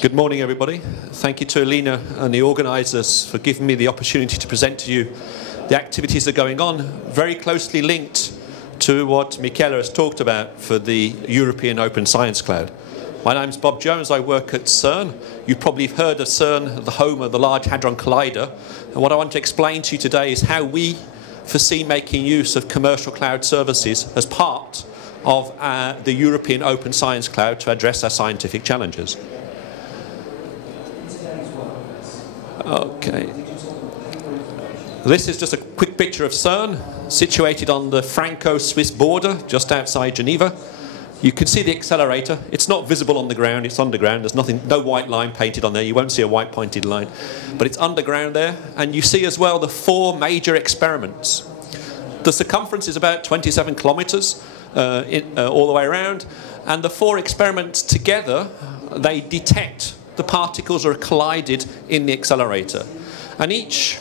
Good morning, everybody. Thank you to Alina and the organisers for giving me the opportunity to present to you the activities that are going on, very closely linked to what Michele has talked about for the European Open Science Cloud. My name's Bob Jones. I work at CERN. You've probably heard of CERN, the home of the Large Hadron Collider. And what I want to explain to you today is how we foresee making use of commercial cloud services as part of the European Open Science Cloud to address our scientific challenges. Okay. This is just a quick picture of CERN, situated on the Franco-Swiss border, just outside Geneva. You can see the accelerator. It's not visible on the ground, it's underground. There's nothing, no white line painted on there. You won't see a white pointed line. But it's underground there. And you see as well the 4 major experiments. The circumference is about 27 kilometers all the way around. And the 4 experiments together, they detect the particles are collided in the accelerator. And each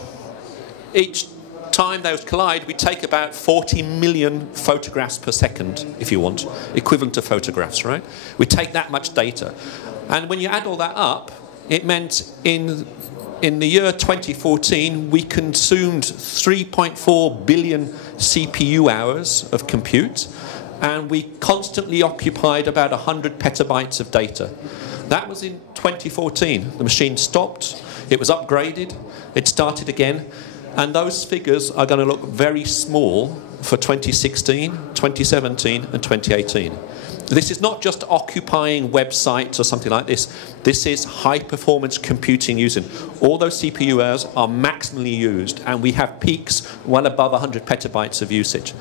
time those collide, we take about 40 million photographs per second, if you want, equivalent to photographs, right? We take that much data. And when you add all that up, it meant in the year 2014, we consumed 3.4 billion CPU hours of compute, and we constantly occupied about 100 petabytes of data. That was in 2014. The machine stopped, it was upgraded, it started again, and those figures are going to look very small for 2016, 2017 and 2018. This is not just occupying websites or something like this. This is high-performance computing using. All those CPU hours are maximally used, and we have peaks well above 100 petabytes of usage.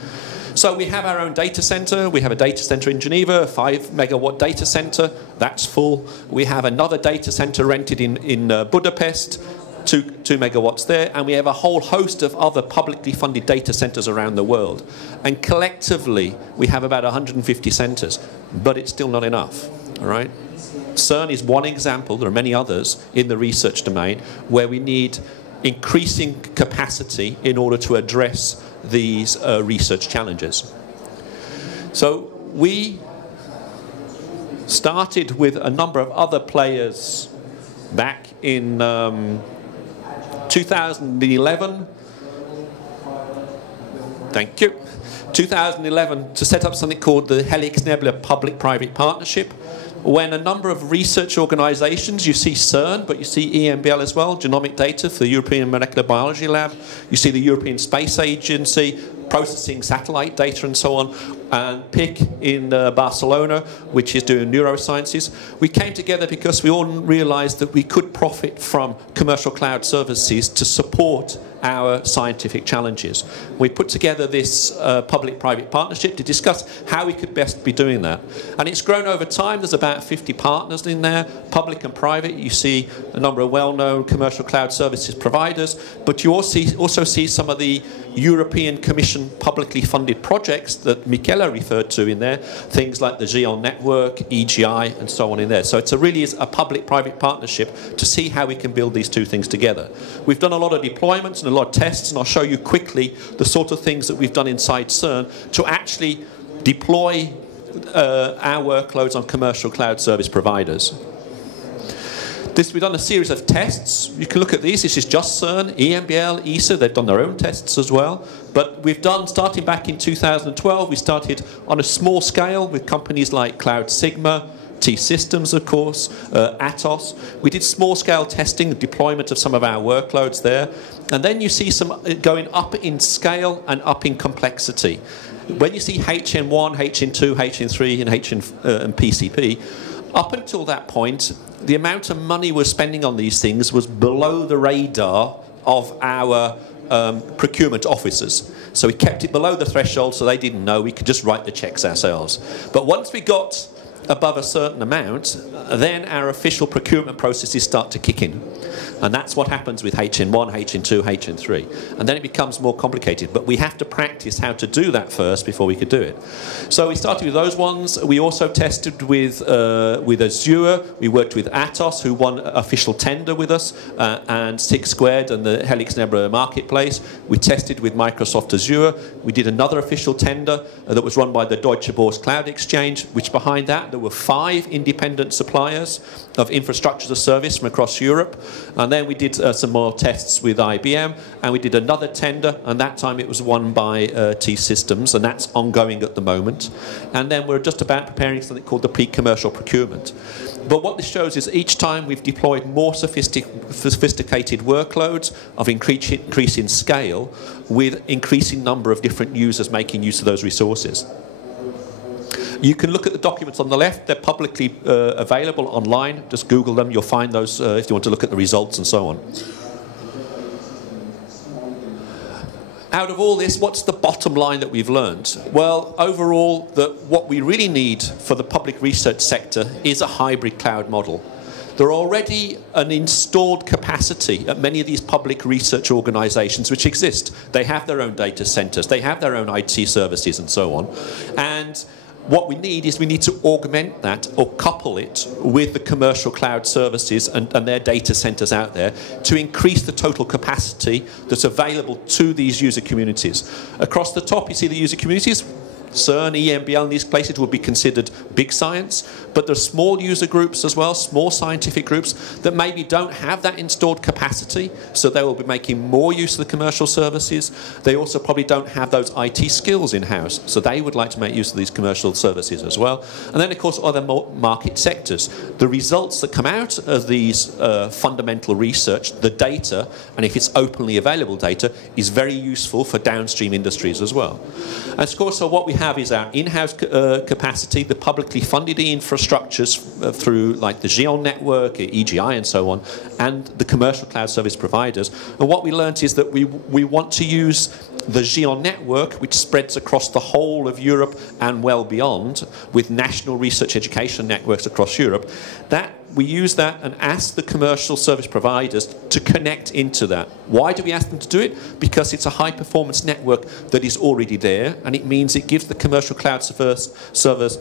So we have our own data center. We have a data center in Geneva, a 5 megawatt data center. That's full. We have another data center rented in Budapest, 2 megawatts there. And we have a whole host of other publicly funded data centers around the world. And collectively, we have about 150 centers. But it's still not enough, all right? CERN is one example. There are many others in the research domain where we need increasing capacity in order to address these research challenges. So we started with a number of other players back in 2011. Thank you. 2011 to set up something called the Helix Nebula Public-Private Partnership, when a number of research organizations, you see CERN, but you see EMBL as well, genomic data for the European Molecular Biology Lab, you see the European Space Agency, processing satellite data and so on, and PIC in Barcelona, which is doing neurosciences. We came together because we all realized that we could profit from commercial cloud services to support our scientific challenges. We put together this public-private partnership to discuss how we could best be doing that. And it's grown over time. There's about 50 partners in there, public and private. You see a number of well-known commercial cloud services providers, but you also see some of the European Commission publicly funded projects that Michele referred to in there, things like the GEON network, EGI, and so on in there. So it's really a public-private partnership to see how we can build these two things together. We've done a lot of deployments and a lot of tests, and I'll show you quickly the sort of things that we've done inside CERN to actually deploy our workloads on commercial cloud service providers. We've done a series of tests. You can look at these. This is just CERN, EMBL, ESA. They've done their own tests as well. But we've done, starting back in 2012, we started on a small scale with companies like Cloud Sigma, T-Systems, of course, Atos. We did small-scale testing, the deployment of some of our workloads there. And then you see some going up in scale and up in complexity. When you see HN1, HN2, HN3, and PCP, up until that point, the amount of money we're spending on these things was below the radar of our procurement officers. So we kept it below the threshold so they didn't know. We could just write the checks ourselves. But once we got above a certain amount, then our official procurement processes start to kick in. And that's what happens with HN1, HN2, HN3. And then it becomes more complicated. But we have to practice how to do that first before we could do it. So we started with those ones. We also tested with Azure. We worked with Atos, who won an official tender with us, and 6 Squared and the Helix Nebula Marketplace. We tested with Microsoft Azure. We did another official tender that was run by the Deutsche Börse Cloud Exchange, which behind that there were 5 independent suppliers of infrastructure as a service from across Europe. And then we did some more tests with IBM, and we did another tender, and that time it was won by T-Systems, and that's ongoing at the moment. And then we're just about preparing something called the pre-commercial procurement. But what this shows is each time we've deployed more sophisticated workloads of increasing scale with increasing number of different users making use of those resources. You can look at the documents on the left. They're publicly available online. Just Google them. You'll find those if you want to look at the results and so on. Out of all this, what's the bottom line that we've learned? Well, overall, what we really need for the public research sector is a hybrid cloud model. There are already an installed capacity at many of these public research organizations which exist. They have their own data centers, they have their own IT services and so on. And what we need is we need to augment that or couple it with the commercial cloud services and their data centers out there to increase the total capacity that's available to these user communities. Across the top, you see the user communities. CERN, EMBL, and these places would be considered big science, but there are small user groups as well, small scientific groups that maybe don't have that installed capacity, so they will be making more use of the commercial services. They also probably don't have those IT skills in-house, so they would like to make use of these commercial services as well. And then, of course, other market sectors. The results that come out of these fundamental research, the data, and if it's openly available data, is very useful for downstream industries as well. And of course, so what we have is our in-house capacity, the publicly funded infrastructures through like the GEON network, EGI and so on, and the commercial cloud service providers. And what we learned is that we want to use the GEON network, which spreads across the whole of Europe and well beyond, with national research education networks across Europe, that we use that and ask the commercial service providers to connect into that. Why do we ask them to do it? Because it's a high-performance network that is already there, and it means it gives the commercial cloud service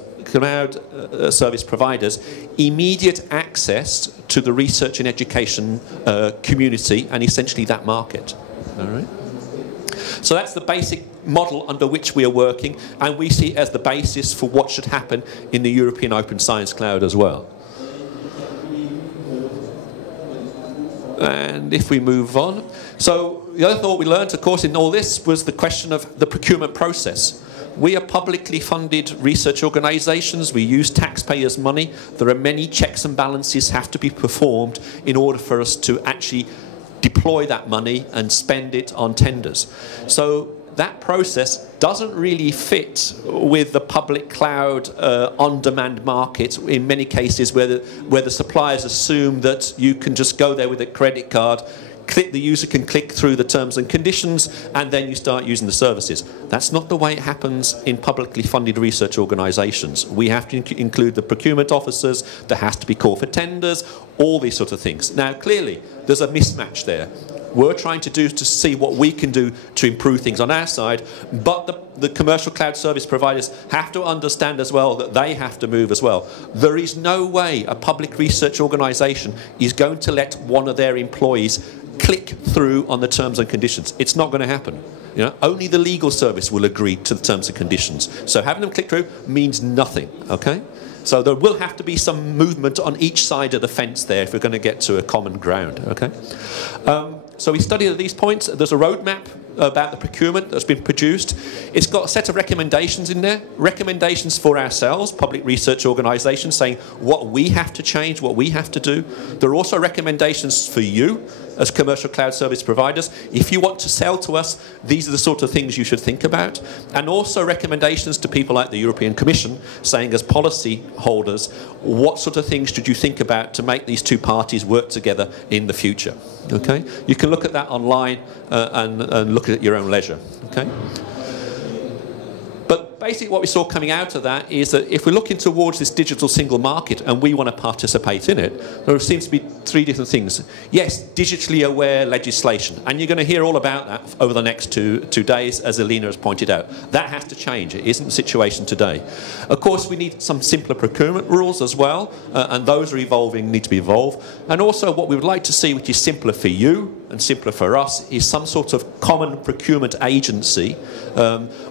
providers immediate access to the research and education community and essentially that market. All right? So that's the basic model under which we are working, and we see it as the basis for what should happen in the European Open Science Cloud as well. And if we move on. So the other thought we learned, of course, in all this was the question of the procurement process. We are publicly funded research organizations. We use taxpayers' money. There are many checks and balances have to be performed in order for us to actually deploy that money and spend it on tenders. So that process doesn't really fit with the public cloud on-demand market in many cases where the suppliers assume that you can just go there with a credit card, the user can click through the terms and conditions, and then you start using the services. That's not the way it happens in publicly funded research organizations. We have to include the procurement officers, there has to be call for tenders, all these sort of things. Now, clearly, there's a mismatch there. We're trying to see what we can do to improve things on our side, but the commercial cloud service providers have to understand as well that they have to move as well. There is no way a public research organization is going to let one of their employees click through on the terms and conditions. It's not going to happen. You know, only the legal service will agree to the terms and conditions. So having them click through means nothing, okay? So there will have to be some movement on each side of the fence there if we're going to get to a common ground, okay? So we studied these points. There's a roadmap about the procurement that's been produced. It's got a set of recommendations in there. Recommendations for ourselves, public research organizations, saying what we have to change, what we have to do. There are also recommendations for you as commercial cloud service providers. If you want to sell to us, these are the sort of things you should think about. And also recommendations to people like the European Commission, saying as policy holders, what sort of things should you think about to make these two parties work together in the future? Okay? You can look at that online and look at it at your own leisure. Okay? But basically what we saw coming out of that is that if we're looking towards this digital single market and we want to participate in it, there seems to be three different things. Yes, digitally aware legislation, and you're going to hear all about that over the next two days, as Alina has pointed out. That has to change. It isn't the situation today. Of course, we need some simpler procurement rules as well, and those are evolving, need to be evolved. And also what we would like to see, which is simpler for you and simpler for us, is some sort of common procurement agency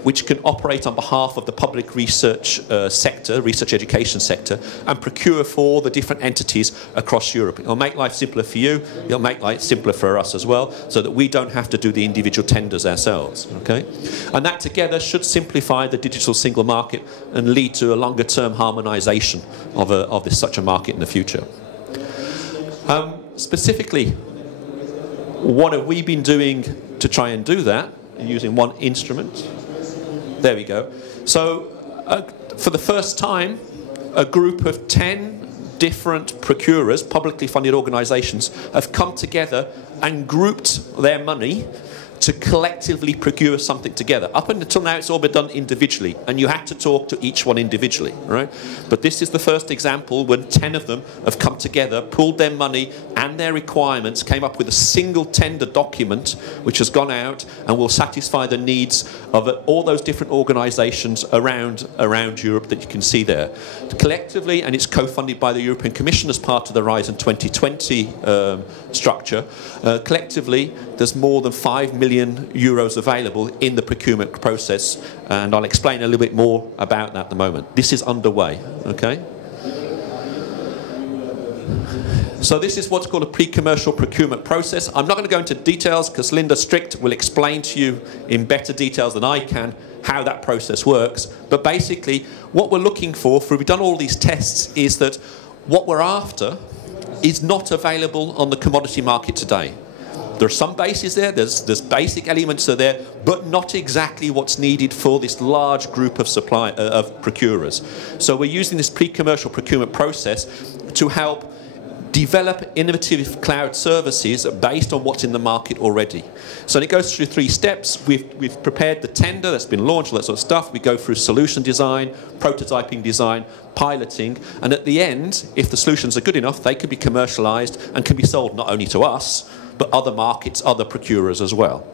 which can operate on behalf of the public research sector, research education sector, and procure for the different entities across Europe. It'll make life simpler for you, it'll make life simpler for us as well, so that we don't have to do the individual tenders ourselves. Okay? And that together should simplify the digital single market and lead to a longer term harmonisation of such a market in the future. Specifically, what have we been doing to try and do that? Using one instrument. There we go. So for the first time, a group of 10 different procurers, publicly funded organisations, have come together and grouped their money to collectively procure something together. Up until now, it's all been done individually, and you had to talk to each one individually, right? But this is the first example when 10 of them have come together, pooled their money and their requirements, came up with a single tender document which has gone out and will satisfy the needs of all those different organisations around Europe that you can see there. Collectively, and it's co-funded by the European Commission as part of the Horizon 2020 structure, collectively there's more than 5 million euros available in the procurement process, and I'll explain a little bit more about that in a moment. This is underway, okay? So this is what's called a pre-commercial procurement process. I'm not going to go into details because Linda Strict will explain to you in better details than I can how that process works. But basically, what we're looking for, we've done all these tests, is that what we're after is not available on the commodity market today. There's some bases there, there's basic elements are there, but not exactly what's needed for this large group of procurers. So we're using this pre-commercial procurement process to help develop innovative cloud services based on what's in the market already. So it goes through 3 steps. We've prepared the tender that's been launched, all that sort of stuff. We go through solution design, prototyping design, piloting, and at the end, if the solutions are good enough, they can be commercialized and can be sold not only to us, but other markets, other procurers as well.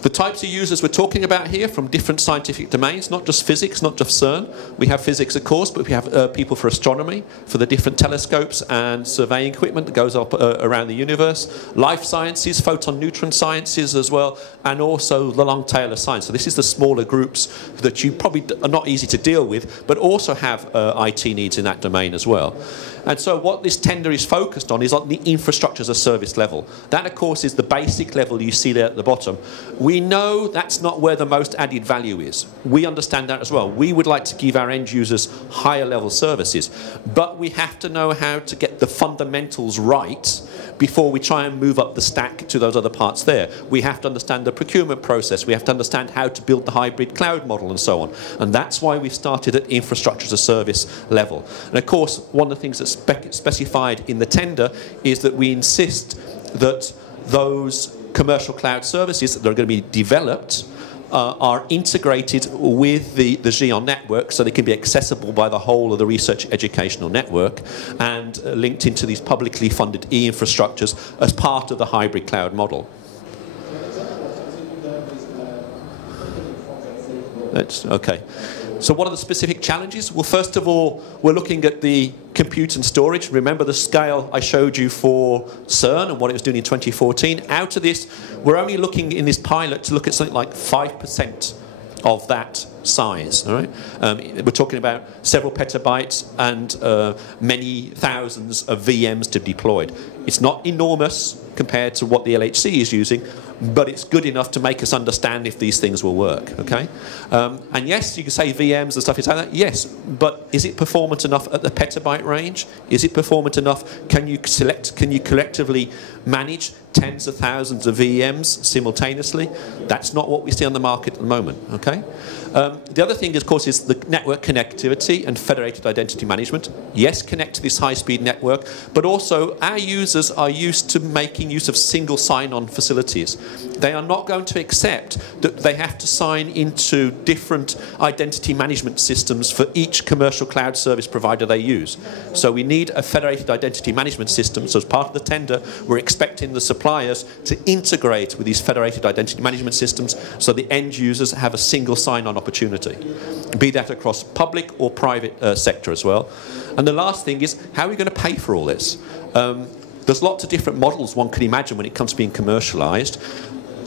The types of users we're talking about here from different scientific domains, not just physics, not just CERN. We have physics, of course, but we have people for astronomy, for the different telescopes and surveying equipment that goes up around the universe. Life sciences, photon neutron sciences as well, and also the long tail of science. So this is the smaller groups that you probably are not easy to deal with, but also have IT needs in that domain as well. And so what this tender is focused on is on the infrastructure as a service level. That, of course, is the basic level you see there at the bottom. We know that's not where the most added value is. We understand that as well. We would like to give our end users higher level services, but we have to know how to get the fundamentals right before we try and move up the stack to those other parts there. We have to understand the procurement process. We have to understand how to build the hybrid cloud model and so on. And that's why we've started at infrastructure as a service level. And of course, one of the things that's specified in the tender is that we insist that those commercial cloud services that are going to be developed are integrated with the Xeon network so they can be accessible by the whole of the research educational network and linked into these publicly funded e-infrastructures as part of the hybrid cloud model. Okay. So what are the specific challenges? Well, first of all, we're looking at the compute and storage. Remember the scale I showed you for CERN and what it was doing in 2014? Out of this, we're only looking in this pilot to look at something like 5% of that size. All right? We're talking about several petabytes and many thousands of VMs to be deployed. It's not enormous compared to what the LHC is using, but it's good enough to make us understand if these things will work, okay? And yes, you can say VMs and stuff like that, yes, but is it performant enough at the petabyte range? Is it performant enough? Can you collectively manage tens of thousands of VMs simultaneously. That's not what we see on the market at the moment, okay? The other thing, of course, is the network connectivity and federated identity management. Yes, connect to this high-speed network, but also our users are used to making use of single sign-on facilities. They are not going to accept that they have to sign into different identity management systems for each commercial cloud service provider they use. So we need a federated identity management system. So as part of the tender, we're expecting the suppliers to integrate with these federated identity management systems so the end users have a single sign-on opportunity, be that across public or private sector as well. And the last thing is, how are we going to pay for all this? There's lots of different models one can imagine when it comes to being commercialized.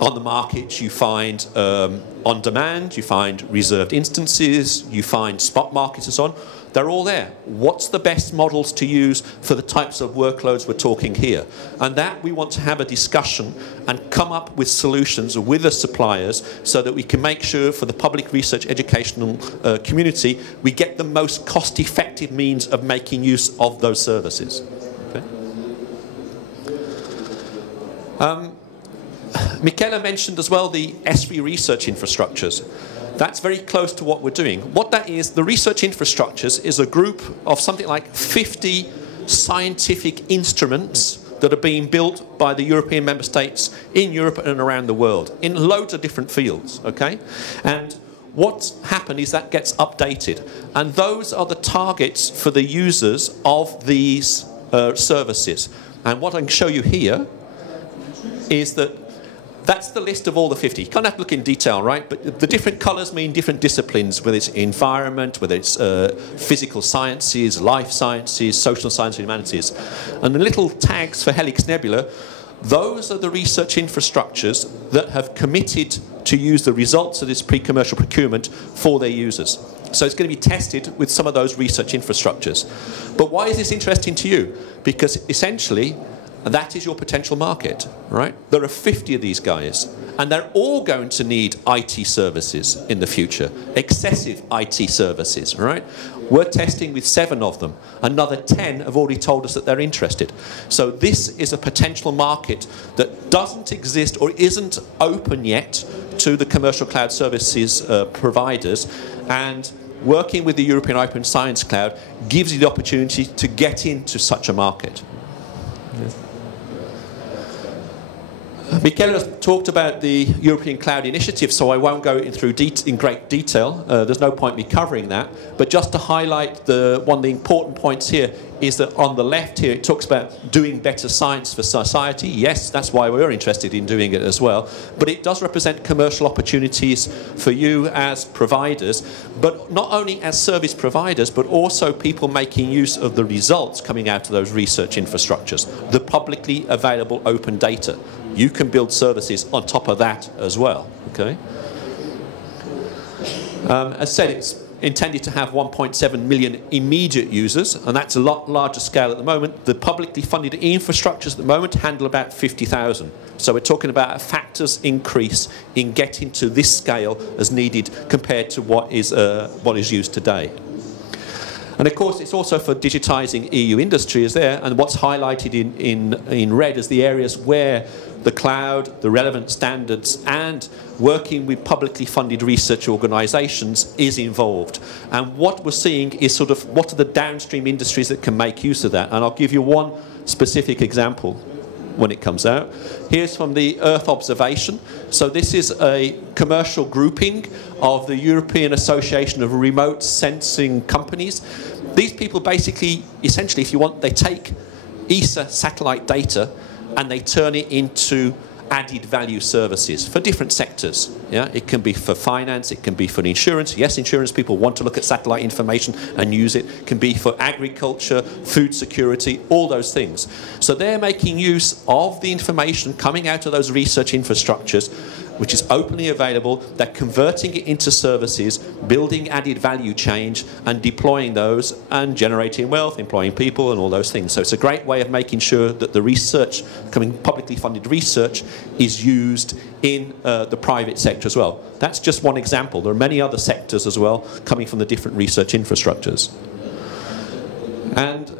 On the market, you find on demand, you find reserved instances, you find spot markets and so on. They're all there. What's the best models to use for the types of workloads we're talking here? And that we want to have a discussion and come up with solutions with the suppliers so that we can make sure for the public research educational community we get the most cost-effective means of making use of those services. Okay? Michele mentioned as well the S3 research infrastructures. That's very close to what we're doing. What that is, the research infrastructures is a group of something like 50 scientific instruments that are being built by the European member states in Europe and around the world in loads of different fields, okay? And what's happened is that gets updated. And those are the targets for the users of these services. And what I can show you here is that that's the list of all the 50. You can't have to look in detail, right? But the different colours mean different disciplines, whether it's environment, whether it's physical sciences, life sciences, social sciences, humanities. And the little tags for Helix Nebula, those are the research infrastructures that have committed to use the results of this pre-commercial procurement for their users. So it's going to be tested with some of those research infrastructures. But why is this interesting to you? Because essentially, that is your potential market, right? There are 50 of these guys, and they're all going to need IT services in the future, excessive IT services, right? We're testing with 7 of them. Another 10 have already told us that they're interested. So this is a potential market that doesn't exist or isn't open yet to the commercial cloud services providers, and working with the European Open Science Cloud gives you the opportunity to get into such a market. Yeah. Michele has talked about the European Cloud Initiative, so I won't go in great detail. There's no point me covering that. But just to highlight one of the important points here is that on the left here it talks about doing better science for society. Yes, that's why we're interested in doing it as well. But it does represent commercial opportunities for you as providers, but not only as service providers, but also people making use of the results coming out of those research infrastructures, the publicly available open data. You can build services on top of that as well, okay? As said, it's intended to have 1.7 million immediate users, and that's a lot larger scale at the moment. The publicly funded infrastructures at the moment handle about 50,000. So we're talking about a factors increase in getting to this scale as needed compared to what is used today. And of course, it's also for digitising EU industry is there, and what's highlighted in red is the areas where the cloud, the relevant standards, and working with publicly funded research organisations is involved. And what we're seeing is sort of what are the downstream industries that can make use of that. And I'll give you one specific example when it comes out. Here's from the Earth observation. So this is a commercial grouping of the European Association of Remote Sensing Companies. These people basically, essentially, if you want, they take ESA satellite data and they turn it into added value services for different sectors. Yeah? It can be for finance, it can be for insurance. Yes, insurance people want to look at satellite information and use it. It can be for agriculture, food security, all those things. So they're making use of the information coming out of those research infrastructures, which is openly available. They're converting it into services, building added value change, and deploying those, and generating wealth, employing people, and all those things. So it's a great way of making sure that the research, publicly funded research, is used in the private sector as well. That's just one example. There are many other sectors as well coming from the different research infrastructures. And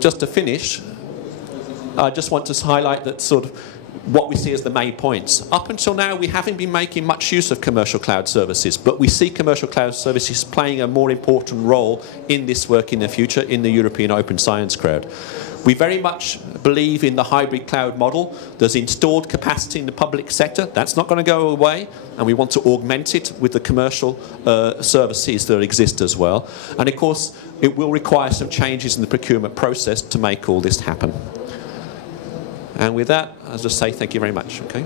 just to finish, I just want to highlight that sort of what we see as the main points. Up until now, we haven't been making much use of commercial cloud services, but we see commercial cloud services playing a more important role in this work in the future in the European Open Science Crowd. We very much believe in the hybrid cloud model. There's installed capacity in the public sector. That's not going to go away, and we want to augment it with the commercial services that exist as well. And of course, it will require some changes in the procurement process to make all this happen. And with that, I'll just say thank you very much. Okay.